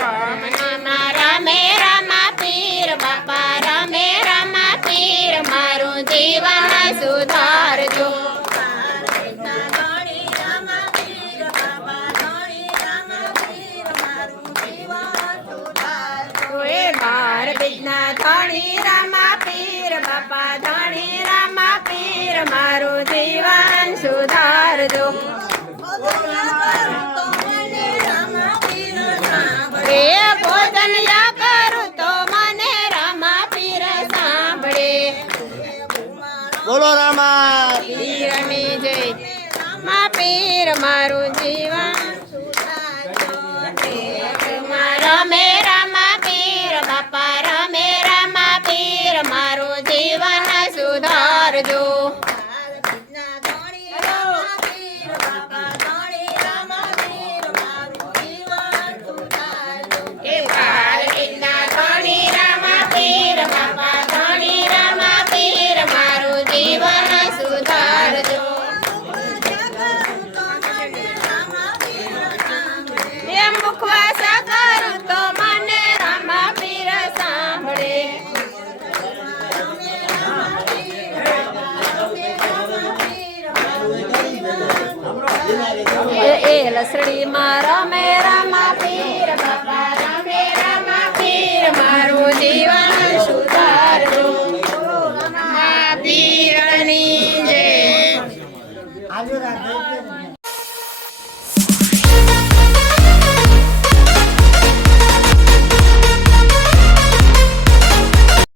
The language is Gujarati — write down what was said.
રામા રમે રામા પીર બાપા રમે રામા પીર મારું જીવન સુધારજો. બાર બીજના ધણી રામા પીર બાપા ધણી રામા પીર મારું જીવન સુધારજો. એ ભોજન યા કરું તો મને રામા પીર સાંભળે. બોલો રામા પીરની જય રામા પીર મારું જીવન રમે રામા પીર બાપા રમે રામા પીર મારું જીવન સુધારજો. કે બાર બીજના ધણી રામા પીર બાપા ધણી રામા પીર મારું જીવન સુધારજો. એમ મુખવાસ કરું તો મને રામા પીર સાંભળે. એ લસડીમાં રમે